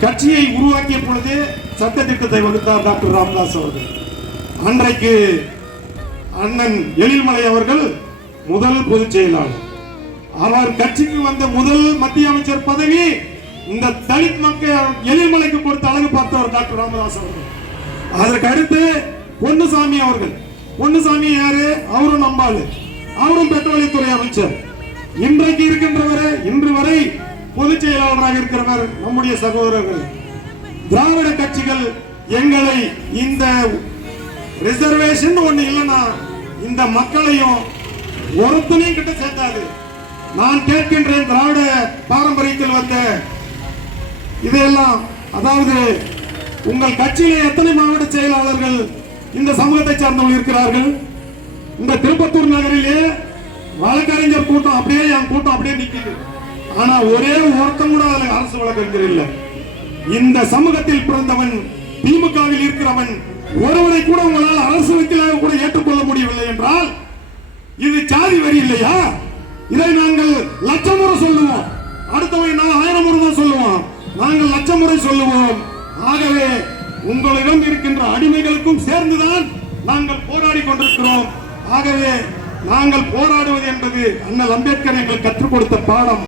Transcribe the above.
கட்சியை உருவாக்கிய பொழுது சட்ட திட்டத்தை வகுத்தார் டாக்டர் ராமதாஸ் அவர்கள். அன்றைக்கு அண்ணன் எழில்மலை அவர்கள் முதல் பொதுச் செயலாளர். அவர் கட்சிக்கு வந்த முதல் மத்திய அமைச்சர் பதவி இந்த தலித் மக்கள் எழில்மலைக்கு கொடுத்த அழகு பார்த்தவர் டாக்டர் ராமதாஸ் அவர்கள். அதற்கு அடுத்து பொன்னுசாமி அவர்கள். பொன்னுசாமி யாரு? அவரும் நம்பாளு அவரும் பெட்ரோலியத்துறை அமைச்சர். இன்றைக்கு இருக்கின்றவரை இன்று வரை பொதுச் செயலாளராக இருக்கிறவர் நம்முடைய சகோதரர்கள். திராவிட கட்சிகள் எங்களை இந்த ரிசர்வேஷன் ஒண்ணு இல்லைன்னா இந்த மக்களையும் ஒருத்தனையும் கிட்ட சேர்த்தாது. நான் கேட்கின்றேன் திராவிட பாரம்பரியத்தில் வந்த இதையெல்லாம் அதாவது உங்கள் கட்சியில எத்தனை மாவட்ட செயலாளர்கள் இந்த சமூகத்தை சார்ந்தவர்கள் இருக்கிறார்கள்? இந்த திருப்பத்தூர் நகரிலே வழக்கறிஞர் கூட்டம் அப்படியே என் கூட்டம் அப்படியே நிற்குது ஆனா ஒரே ஒருத்தம் கூட அதுல அரசு வழக்கறிஞர் இல்ல. இந்த சமூகத்தில் பிறந்தவன் திமுகவில் இருக்கிறவன் ஒருவரை கூட உங்களால் அரசு வக்கீலாக கூட ஏற்றுக்கொள்ள முடியவில்லை என்றால் இது ஜாதி வரி இல்லையா? இதை நாங்கள் லட்சம் முறை சொல்லுவோம். அடுத்தவங்க நான் ஆயிரம் முறை தான் சொல்லுவோம் நாங்கள் லட்சம் முறை சொல்லுவோம். ஆகவே உங்களிடம் இருக்கின்ற அடிமைகளுக்கும் சேர்ந்துதான் நாங்கள் போராடி கொண்டிருக்கிறோம். ஆகவே நாங்கள் போராடுவது என்பது அண்ணல் அம்பேத்கர் எங்களுக்கு கற்றுக் கொடுத்த பாடம்.